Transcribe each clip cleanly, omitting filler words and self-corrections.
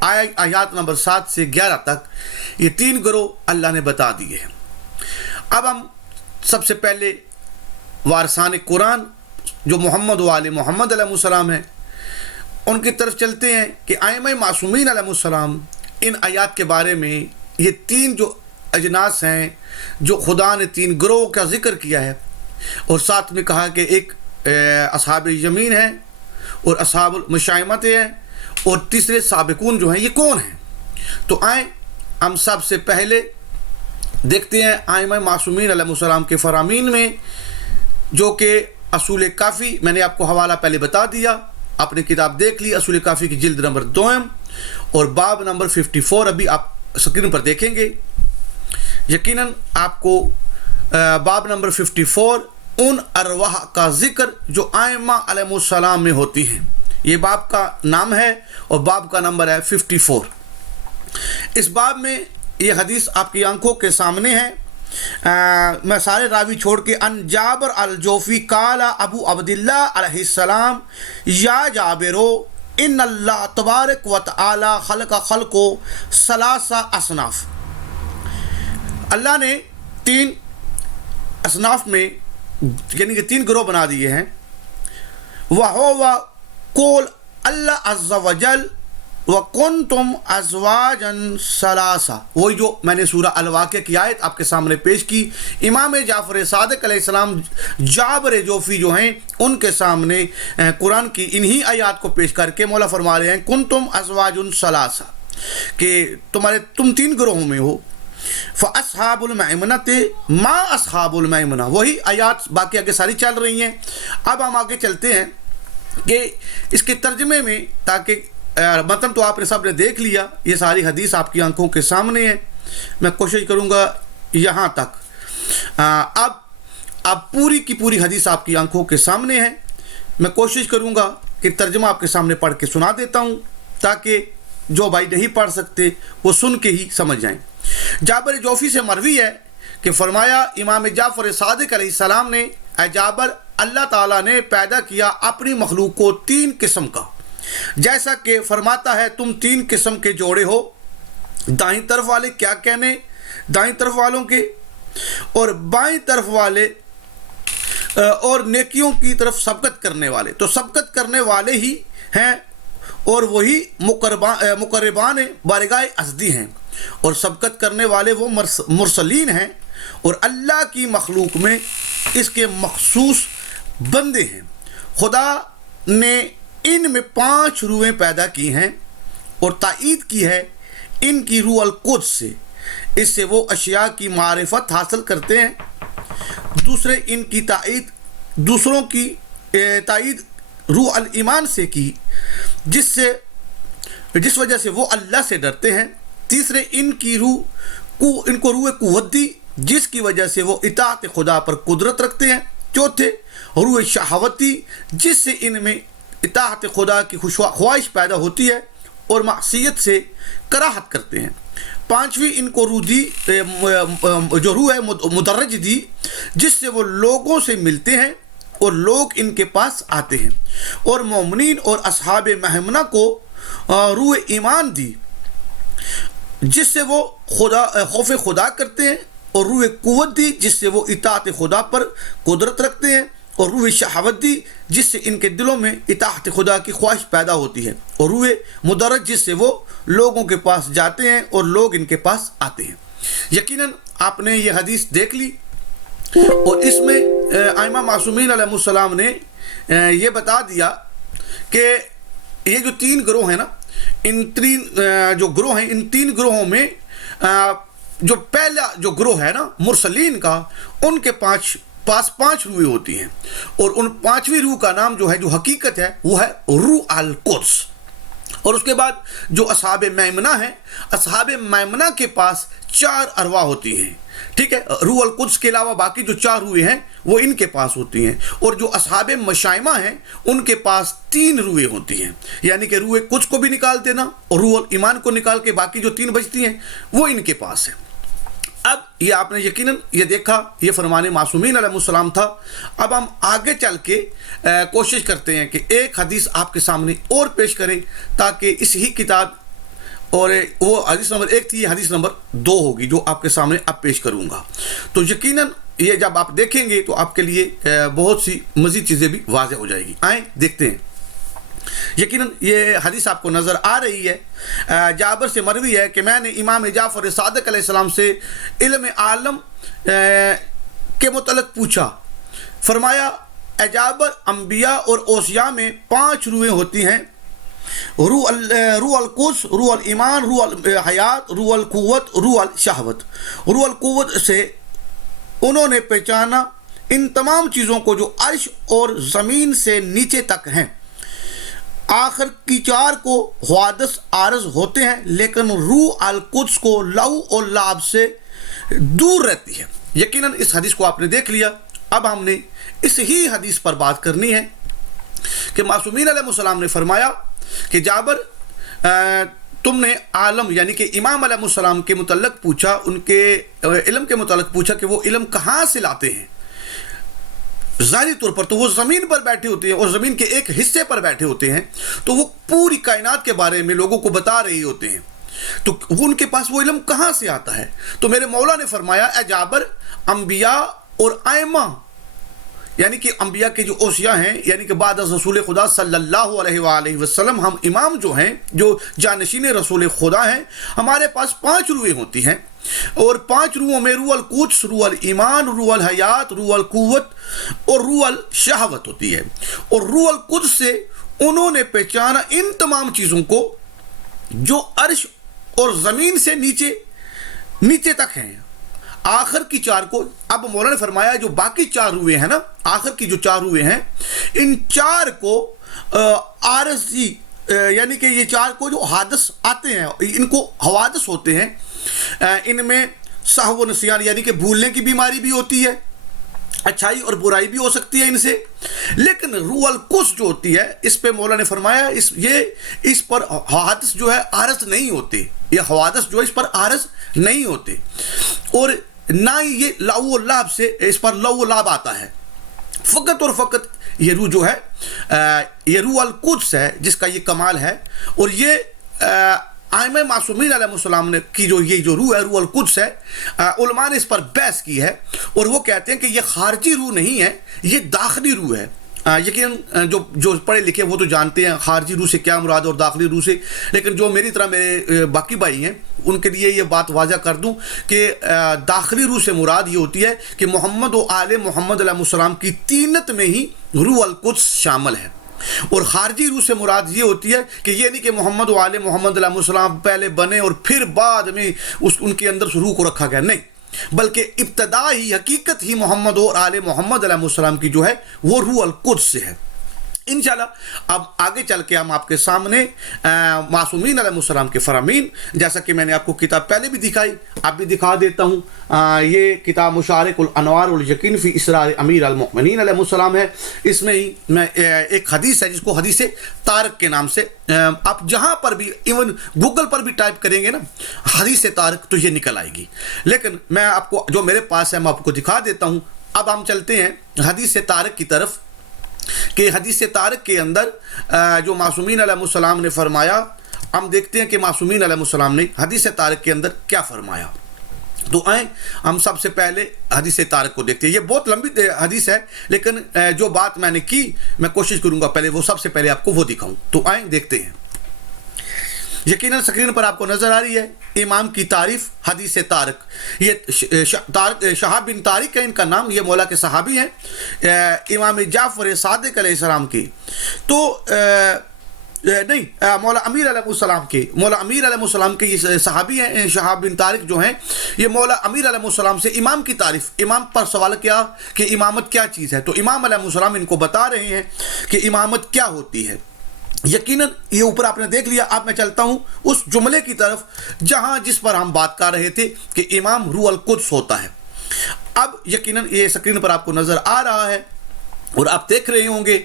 آیات نمبر 7 سے 11 تک یہ 3 گروہ اللہ نے بتا دیے ہیں۔ اب ہم سب سے پہلے وارثان قرآن جو محمد و آل محمد علیہ السلام ہیں ان کی طرف چلتے ہیں کہ ائمہ معصومین علیہ السلام ان آیات کے بارے میں یہ 3 جو اجناس ہیں جو خدا نے 3 گروہ کا ذکر کیا ہے، اور ساتھ میں کہا کہ ایک اصحاب یمین ہیں اور اصحاب المشائمت ہیں، اور تیسرے سابقون جو ہیں یہ کون ہیں۔ تو آئیں ہم سب سے پہلے دیکھتے ہیں ائمہ معصومین علیہ السلام کے فرامین میں، جو کہ اصول کافی، میں نے آپ کو حوالہ پہلے بتا دیا، اپنی کتاب دیکھ لی، اصول کافی کی جلد نمبر 2 اور باب نمبر 54 ابھی آپ اسکرین پر دیکھیں گے۔ یقیناً آپ کو باب نمبر 54 ان ارواح کا ذکر جو ائمہ علیہ السلام میں ہوتی ہیں، یہ باب کا نام ہے اور باب کا نمبر ہے 54۔ اس باب میں یہ حدیث آپ کی آنکھوں کے سامنے ہے، میں سارے راوی چھوڑ کے ان جابر الجوفی قال ابو عبداللہ علیہ السلام یا جابرو ان اللہ تبارک و تعالی خلق ثلاث اصناف، اللہ نے 3 اصناف میں یعنی کہ 3 گروہ بنا دیے ہیں۔ وَهُوَ قول اللہ عز وجل وَكُنْتُمْ أَزْوَاجًا ثَلَاثَةً، وہی جو میں نے سورہ الواقعہ کی آیت آپ کے سامنے پیش کی، امام جعفر صادق علیہ السلام جابر جوفی جو ہیں ان کے سامنے قرآن کی انہی آیات کو پیش کر کے مولا فرما رہے ہیں كُنْتُمْ أَزْوَاجٌ ثَلَاثَةً کہ تم 3 گروہوں میں ہو۔ فَأَصْحَابُ الْمَيْمَنَةِ مَا أَصْحَابُ الْمَيْمَنَةِ، وہی آیات باقی آگے ساری چل رہی ہیں۔ اب ہم آگے چلتے ہیں کہ اس کے ترجمے میں، تاکہ متن تو آپ نے سب نے دیکھ لیا، یہ ساری حدیث آپ کی آنکھوں کے سامنے ہے، میں کوشش کروں گا یہاں تک۔ اب پوری کی پوری حدیث آپ کی آنکھوں کے سامنے ہے، میں کوشش کروں گا کہ ترجمہ آپ کے سامنے پڑھ کے سنا دیتا ہوں تاکہ جو بھائی نہیں پڑھ سکتے وہ سن کے ہی سمجھ جائیں۔ جابر جوفی سے مروی ہے کہ فرمایا امام جعفر صادق علیہ السلام نے، اے جابر، اللہ تعالیٰ نے پیدا کیا اپنی مخلوق کو 3 قسم کا، جیسا کہ فرماتا ہے تم 3 قسم کے جوڑے ہو، دائیں طرف والے کیا کہنے دائیں طرف والوں کے، اور بائیں طرف والے اور نیکیوں کی طرف سبقت کرنے والے۔ تو سبقت کرنے والے ہی ہیں اور وہی مقربان بارگاہ ازدی ہیں، اور سبقت کرنے والے وہ مرسلین ہیں، اور اللہ کی مخلوق میں اس کے مخصوص بندے ہیں۔ خدا نے ان میں 5 روحیں پیدا کی ہیں اور تائید کی ہے ان کی روح القدس سے، اس سے وہ اشیاء کی معرفت حاصل کرتے ہیں۔ دوسروں کی تائید روح الایمان سے کی، جس وجہ سے وہ اللہ سے ڈرتے ہیں۔ تیسرے ان کو روح قوت دی، جس کی وجہ سے وہ اطاعت خدا پر قدرت رکھتے ہیں۔ چوتھے روح شہوتی، جس سے ان میں اطاعت خدا کی خواہش پیدا ہوتی ہے اور معصیت سے کراہت کرتے ہیں۔ 5ویں ان کو جو روح ہے مدرج دی، جس سے وہ لوگوں سے ملتے ہیں اور لوگ ان کے پاس آتے ہیں۔ اور مومنین اور اصحاب میمنہ کو روح ایمان دی، جس سے وہ خوف خدا کرتے ہیں، اور روح قوت دی، جس سے وہ اطاعت خدا پر قدرت رکھتے ہیں، اور روح شہوت دی، جس سے ان کے دلوں میں اطاعت خدا کی خواہش پیدا ہوتی ہے، اور روح مدرج، جس سے وہ لوگوں کے پاس جاتے ہیں اور لوگ ان کے پاس آتے ہیں۔ یقیناً آپ نے یہ حدیث دیکھ لی، اور اس میں ائمہ معصومین علیہ السلام نے یہ بتا دیا کہ یہ جو 3 گروہ ہیں نا، ان 3 جو گروہ ہیں، ان 3 گروہوں میں جو پہلا جو گروہ ہے نا مرسلین کا، ان کے پاس 5 روحیں ہوتی ہیں، اور ان 5ویں روح کا نام جو ہے، جو حقیقت ہے، وہ ہے روح القدس۔ اور اس کے بعد جو اصحاب میمنہ ہیں، اصحاب میمنہ کے پاس 4 ارواح ہوتی ہیں، ٹھیک ہے، روح القدس کے علاوہ باقی جو 4 روحیں ہیں وہ ان کے پاس ہوتی ہیں۔ اور جو اصحاب مشائمہ ہیں ان کے پاس 3 روحیں ہوتی ہیں، یعنی کہ روح قدس کو بھی نکال دینا اور روح ایمان کو نکال کے باقی جو 3 بچتی ہیں وہ ان کے پاس ہیں۔ اب یہ آپ نے یقیناً یہ دیکھا، یہ فرمان معصومین علیہ السلام تھا۔ اب ہم آگے چل کے کوشش کرتے ہیں کہ ایک حدیث آپ کے سامنے اور پیش کریں، تاکہ اس ہی کتاب اور وہ حدیث نمبر 1 تھی، یہ حدیث نمبر 2 ہوگی جو آپ کے سامنے اب پیش کروں گا. تو یقیناً یہ جب آپ دیکھیں گے تو آپ کے لیے بہت سی مزید چیزیں بھی واضح ہو جائے گی. آئیں دیکھتے ہیں. یقیناً یہ حدیث آپ کو نظر آ رہی ہے. جابر سے مروی ہے کہ میں نے امام جعفر صادق علیہ السلام سے علم عالم کے متعلق پوچھا. فرمایا اے جابر، انبیاء اور اوصیاء میں 5 روحیں ہوتی ہیں: روح القدس، روح الایمان، روح الحیات، روح القوت، روح الشہوت. روح القوت سے انہوں نے پہچانا ان تمام چیزوں کو جو عرش اور زمین سے نیچے تک ہیں. آخر کی 4 کو حوادث عارض ہوتے ہیں، لیکن روح القدس کو لو اور لعب سے دور رہتی ہے. یقیناً اس حدیث کو آپ نے دیکھ لیا. اب ہم نے اس ہی حدیث پر بات کرنی ہے کہ معصومین علیہ السلام نے فرمایا کہ جابر، تم نے عالم یعنی کہ امام علیہ السلام کے متعلق پوچھا، ان کے علم کے متعلق پوچھا کہ وہ علم کہاں سے لاتے ہیں. ظاہری طور پر تو وہ زمین پر بیٹھے ہوتے ہیں اور زمین کے ایک حصے پر بیٹھے ہوتے ہیں، تو وہ پوری کائنات کے بارے میں لوگوں کو بتا رہے ہوتے ہیں. تو ان کے پاس وہ علم کہاں سے آتا ہے؟ تو میرے مولا نے فرمایا اے جابر، انبیاء اور ائمہ یعنی کہ انبیاء کے جو اوصیاء ہیں، یعنی کہ بعد از رسول خدا صلی اللہ علیہ وآلہ وسلم، ہم امام جو ہیں، جو جانشین رسول خدا ہیں، ہمارے پاس 5 روحیں ہوتی ہیں. اور 5 روحوں میں روح القدس، روح الایمان، روح الحیات، روح القوت اور روح الشہوت ہوتی ہے. اور روح القدس سے انہوں نے پہچانا ان تمام چیزوں کو جو عرش اور زمین سے نیچے تک ہیں. آخر کی 4 کو، اب مولانا نے فرمایا جو باقی 4 روحیں ہیں نا، آخر کی جو 4 روحیں ہیں، ان 4 کو عارضی یعنی کہ یہ 4 کو جو حادث آتے ہیں، ان کو حوادث ہوتے ہیں. ان میں سہو و نسیان یعنی کہ بھولنے کی بیماری بھی ہوتی ہے، اچھائی اور برائی بھی ہو سکتی ہے ان سے. لیکن روح القدس جو ہوتی ہے، اس پہ مولا نے فرمایا اس پر حوادث جو ہے عارض نہیں ہوتے. یہ حوادث جو ہے اس پر عارض نہیں ہوتے، اور نہ ہی یہ لو و لعب سے اس پر لو و لعب آتا ہے. فقط اور فقط یہ روح جو ہے، یہ روح القدس ہے جس کا یہ کمال ہے. اور یہ ائمہ معصومین علیہ السلام نے کی یہ جو روح ہے، روح القدس ہے، علماء نے اس پر بحث کی ہے اور وہ کہتے ہیں کہ یہ خارجی روح نہیں ہے، یہ داخلی روح ہے. یقیناً جو پڑھے لکھے وہ تو جانتے ہیں خارجی روح سے کیا مراد اور داخلی روح سے، لیکن جو میری طرح میرے باقی بھائی ہیں ان کے لیے یہ بات واضح کر دوں کہ داخلی روح سے مراد یہ ہوتی ہے کہ محمد و آل محمد علیہ السلام کی تینت میں ہی روح القدس شامل ہے. اور خارجی روح سے مراد یہ ہوتی ہے کہ یہ نہیں کہ محمد و آل محمد علیہ السلام پہلے بنے اور پھر بعد میں ان کے اندر روح کو رکھا گیا، نہیں، بلکہ ابتدا ہی حقیقت ہی محمد اور آل محمد علیہ السلام کی جو ہے وہ روح القدس سے ہے. انشاءاللہ اب آگے چل کے ہم آپ کے سامنے معصومین علیہ السلام کے فرامین، جیسا کہ میں نے آپ کو کتاب پہلے بھی دکھائی، اب بھی دکھا دیتا ہوں. یہ کتاب مشارق الانوار والیقین فی اسرار امیر المؤمنین علیہ السلام ہے. اس میں ہی میں ایک حدیث ہے جس کو حدیث طارق کے نام سے، آپ جہاں پر بھی ایون گوگل پر بھی ٹائپ کریں گے نا حدیث طارق تو یہ نکل آئے گی. لیکن میں آپ کو جو میرے پاس ہے میں آپ کو دکھا دیتا ہوں. اب ہم چلتے ہیں حدیث طارق کی طرف کہ حدیث طارق کے اندر جو معصومین علیہ السلام نے فرمایا، ہم دیکھتے ہیں کہ معصومین علیہ السلام نے حدیث طارق کے اندر کیا فرمایا. تو آئیں ہم سب سے پہلے حدیث طارق کو دیکھتے ہیں. یہ بہت لمبی حدیث ہے، لیکن جو بات میں نے کی میں کوشش کروں گا پہلے وہ سب سے پہلے آپ کو وہ دکھاؤں. تو آئیں دیکھتے ہیں. یقیناً اسکرین پر آپ کو نظر آ رہی ہے امام کی تعریف حدیث طارق. یہ شہاب بن طارق ہے ان کا نام، یہ مولا کے صحابی ہیں، امام جعفر صادق علیہ السلام کی. تو نہیں، مولا امیر علیہ السلام کے یہ صحابی ہیں. شہاب بن طارق جو ہیں یہ مولا امیر علیہ السلام سے امام کی تعریف، امام پر سوال کیا کہ امامت کیا چیز ہے. تو امام علیہ السلام ان کو بتا رہے ہیں کہ امامت کیا ہوتی ہے. یقیناً یہ اوپر آپ نے دیکھ لیا. اب میں چلتا ہوں اس جملے کی طرف جس پر ہم بات کر رہے تھے کہ امام روح القدس ہوتا ہے. اب یقیناً یہ اسکرین پر آپ کو نظر آ رہا ہے اور آپ دیکھ رہے ہوں گے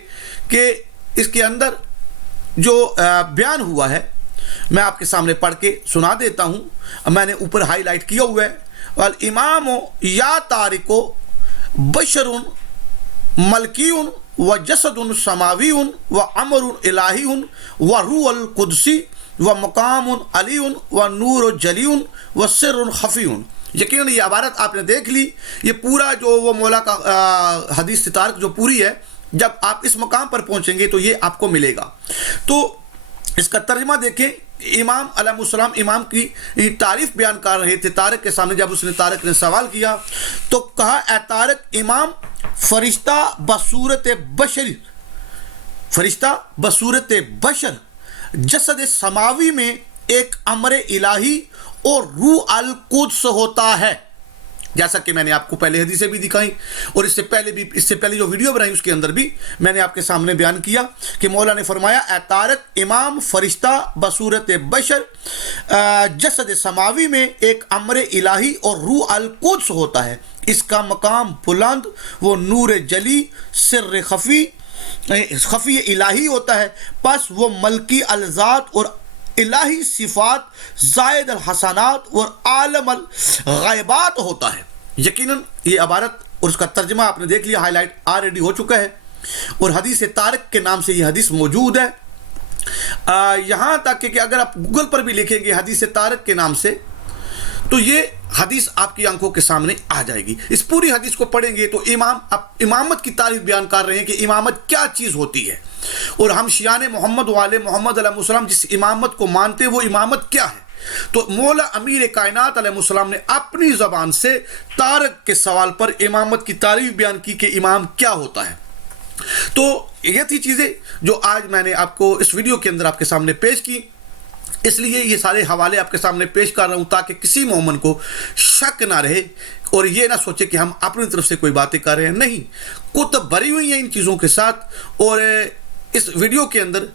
کہ اس کے اندر جو بیان ہوا ہے میں آپ کے سامنے پڑھ کے سنا دیتا ہوں. میں نے اوپر ہائی لائٹ کیا ہوا ہے، والامام یا طارق بشر ملکی و جسد سماوی و امر الہی و روح القدسی و مقام علی و نور جلی و سر خفی. یقیناً یہ عبارت آپ نے دیکھ لی. یہ پورا جو وہ مولا کا حدیث طارق جو پوری ہے، جب آپ اس مقام پر پہنچیں گے تو یہ آپ کو ملے گا. تو اس کا ترجمہ دیکھیں. امام علیہ السلام امام کی تعریف بیان کر رہے تھے طارق کے سامنے. جب طارق نے سوال کیا تو کہا اے طارق، امام فرشتہ بصورت بشر، فرشتہ بصورت بشر جسد سماوی میں ایک امر الہی اور روح القدس ہوتا ہے. جیسا کہ میں نے آپ کو پہلے حدیثیں بھی دکھائیں اور اس سے پہلے جو ویڈیو بنائی اس کے اندر بھی میں نے آپ کے سامنے بیان کیا کہ مولا نے فرمایا اے طارق، امام فرشتہ بصورت بشر جسد سماوی میں ایک امر الہی اور روح القدس ہوتا ہے. اس کا مقام بلند وہ نور جلی سر خفی الہی ہوتا ہے. پس وہ ملکی الذات اور الہی صفات زائد الحسنات اور عالم الغیبات ہوتا ہے. یقیناً یہ عبارت اور اس کا ترجمہ آپ نے دیکھ لیا، ہائی لائٹ آلریڈی ہو چکا ہے اور حدیث طارق کے نام سے یہ حدیث موجود ہے. یہاں تک کہ اگر آپ گوگل پر بھی لکھیں گے حدیث طارق کے نام سے تو یہ حدیث آپ کی آنکھوں کے سامنے آ جائے گی. اس پوری حدیث کو پڑھیں گے تو امامت کی تعریف بیان کر رہے ہیں کہ امامت کیا چیز ہوتی ہے، اور ہم شیعان محمد والے محمد علیہ السلام جس امامت کو مانتے وہ امامت کیا ہے. تو مولا امیر کائنات علیہ السلام نے اپنی زبان سے طارق کے سوال پر امامت کی تعریف بیان کی کہ امام کیا ہوتا ہے. تو یہ تھی چیزیں جو آج میں نے آپ کو اس ویڈیو کے اندر آپ کے سامنے پیش کی. اس لیے یہ سارے حوالے آپ کے سامنے پیش کر رہا ہوں تاکہ کسی مومن کو شک نہ رہے اور یہ نہ سوچے کہ ہم اپنی طرف سے کوئی باتیں کر رہے ہیں. نہیں، کتب بھری ہوئی ہیں ان چیزوں کے ساتھ. اور اس ویڈیو کے اندر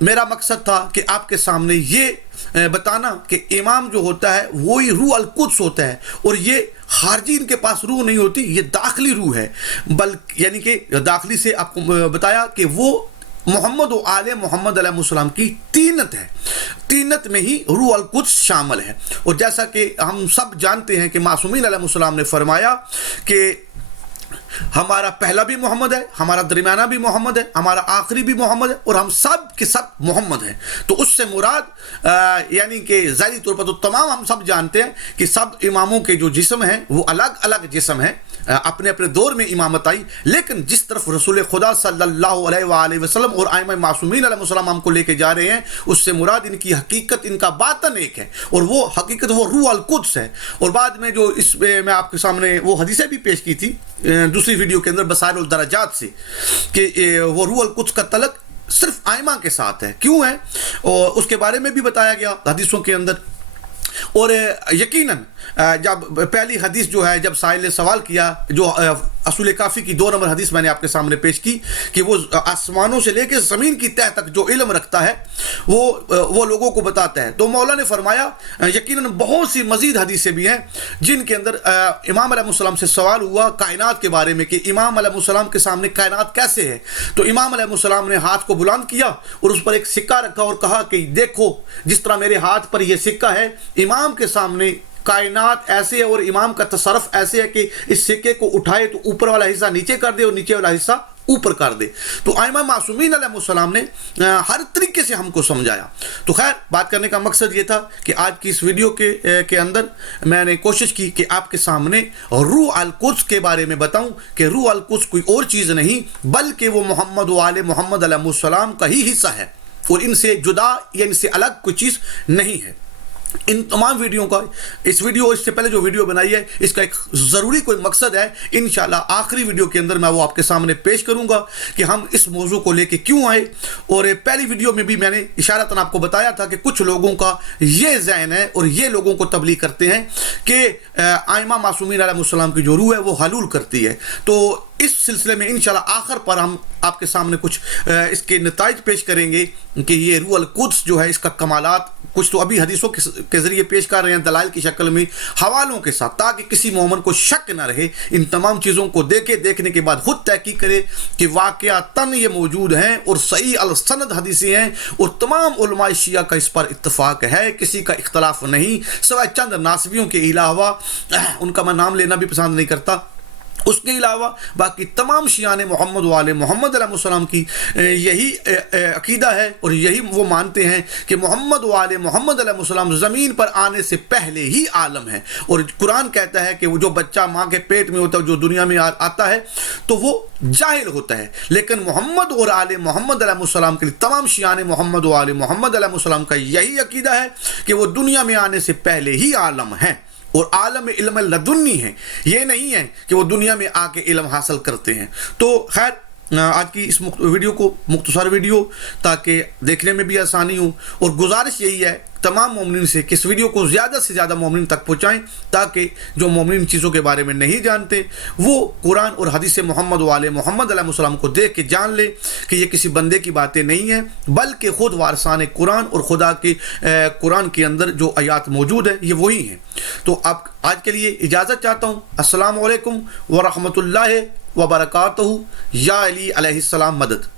میرا مقصد تھا کہ آپ کے سامنے یہ بتانا کہ امام جو ہوتا ہے وہی روح القدس ہوتا ہے، اور یہ خارجی ان کے پاس روح نہیں ہوتی، یہ داخلی روح ہے. بلکہ یعنی کہ داخلی سے آپ کو بتایا کہ وہ محمد و آل محمد علیہ السلام کی تینت ہے. تینت میں ہی روح القدس شامل ہے. اور جیسا کہ ہم سب جانتے ہیں کہ معصومین علیہ السلام نے فرمایا کہ ہمارا پہلا بھی محمد ہے، ہمارا درمیانہ بھی محمد ہے، ہمارا آخری بھی محمد ہے، اور ہم سب کے سب محمد ہیں. تو اس سے مراد یعنی کہ ظاہری طور پر تو تمام ہم سب جانتے ہیں کہ سب اماموں کے جو جسم ہیں وہ الگ الگ جسم ہیں، اپنے اپنے دور میں امامت آئی. لیکن جس طرف رسول خدا صلی اللہ علیہ وآلہ وسلم اور ائمہ معصومین علیہ السلام ہم کو لے کے جا رہے ہیں، اس سے مراد ان کی حقیقت، ان کا باطن ایک ہے، اور وہ حقیقت وہ روح القدس ہے. اور بعد میں جو اس میں آپ کے سامنے وہ حدیثیں بھی پیش کی تھی دوسری ویڈیو کے اندر بصائر الدرجات سے کہ وہ روح القدس کا تعلق صرف ائمہ کے ساتھ ہے. کیوں ہے اور اس کے بارے میں بھی بتایا گیا حدیثوں کے اندر. اور یقیناً جب پہلی حدیث جو ہے، جب سائل نے سوال کیا، جو اصول کافی کی 2 نمبر حدیث میں نے آپ کے سامنے پیش کی کہ وہ آسمانوں سے لے کے زمین کی تہ تک جو علم رکھتا ہے وہ لوگوں کو بتاتا ہے. تو مولا نے فرمایا یقیناً بہت سی مزید حدیثیں بھی ہیں جن کے اندر امام علیہ السلام سے سوال ہوا کائنات کے بارے میں کہ امام علیہ السلام کے سامنے کائنات کیسے ہے. تو امام علیہ السلام نے ہاتھ کو بلند کیا اور اس پر ایک سکہ رکھا اور کہا کہ دیکھو جس طرح میرے ہاتھ پر یہ سکہ ہے، امام کے سامنے کائنات ایسے ہے اور امام کا تصرف ایسے ہے کہ اس سکے کو اٹھائے تو اوپر والا حصہ نیچے کر دے اور نیچے والا حصہ اوپر کر دے. تو ائمہ معصومین علیہ السلام نے ہر طریقے سے ہم کو سمجھایا. تو خیر بات کرنے کا مقصد یہ تھا کہ آج کی اس ویڈیو کے اندر میں نے کوشش کی کہ آپ کے سامنے روح القدس کے بارے میں بتاؤں کہ روح القدس کوئی اور چیز نہیں بلکہ وہ محمد و آل محمد علیہ السلام کا ہی حصہ ہے، اور ان سے جدا یا ان سے الگ کوئی چیز نہیں ہے. ان تمام ویڈیو کا اس سے پہلے جو ویڈیو بنائی ہے اس کا ایک ضروری کوئی مقصد ہے. انشاءاللہ آخری ویڈیو کے اندر میں وہ آپ کے سامنے پیش کروں گا کہ ہم اس موضوع کو لے کے کیوں آئے. اور پہلی ویڈیو میں بھی میں نے اشارتاً آپ کو بتایا تھا کہ کچھ لوگوں کا یہ ذہن ہے اور یہ لوگوں کو تبلیغ کرتے ہیں کہ ائمہ معصومین علیہ السلام کی جو روح ہے وہ حلول کرتی ہے. تو اس سلسلے میں انشاءاللہ آخر پر ہم آپ کے سامنے کچھ اس کے نتائج پیش کریں گے کہ یہ روح القدس جو ہے اس کا کمالات کچھ تو ابھی حدیثوں کے ذریعے پیش کر رہے ہیں دلائل کی شکل میں حوالوں کے ساتھ، تاکہ کسی مومن کو شک نہ رہے. ان تمام چیزوں کو دیکھنے کے بعد خود تحقیق کرے کہ واقعتاً یہ موجود ہیں اور صحیح السند حدیثیں ہیں، اور تمام علماء شیعہ کا اس پر اتفاق ہے، کسی کا اختلاف نہیں سوائے چند ناسبیوں کے علاوہ. ان کا میں نام لینا بھی پسند نہیں کرتا. اس کے علاوہ باقی تمام شیعان محمد والے محمد علیہ السلام کی یہی عقیدہ ہے اور یہی وہ مانتے ہیں کہ محمد والے محمد علیہ السلام زمین پر آنے سے پہلے ہی عالم ہے، اور قرآن کہتا ہے کہ وہ جو بچہ ماں کے پیٹ میں ہوتا ہے جو دنیا میں آتا ہے تو وہ جاہل ہوتا ہے، لیکن محمد اور آل محمد علیہ السلام کے لیے تمام شیعان محمد والے محمد علیہ السلام کا یہی عقیدہ ہے کہ وہ دنیا میں آنے سے پہلے ہی عالم ہے، اور عالم علم لدنی ہے، یہ نہیں ہے کہ وہ دنیا میں آ کے علم حاصل کرتے ہیں۔ تو خیر آج کی اس ویڈیو کو مختصر ویڈیو تاکہ دیکھنے میں بھی آسانی ہو، اور گزارش یہی ہے تمام مومنین سے کہ اس ویڈیو کو زیادہ سے زیادہ مومنین تک پہنچائیں تاکہ جو مومنین چیزوں کے بارے میں نہیں جانتے وہ قرآن اور حدیث محمد والے محمد علیہ السلام کو دیکھ کے جان لے کہ یہ کسی بندے کی باتیں نہیں ہیں بلکہ خود وارثان قرآن اور خدا کی قرآن کے اندر جو آیات موجود ہیں یہ وہی ہیں۔ تو اب آج کے لیے اجازت چاہتا ہوں۔ السلام علیکم ورحمۃ اللہ وبرکاتہ۔ یا علی علیہ السلام مدد۔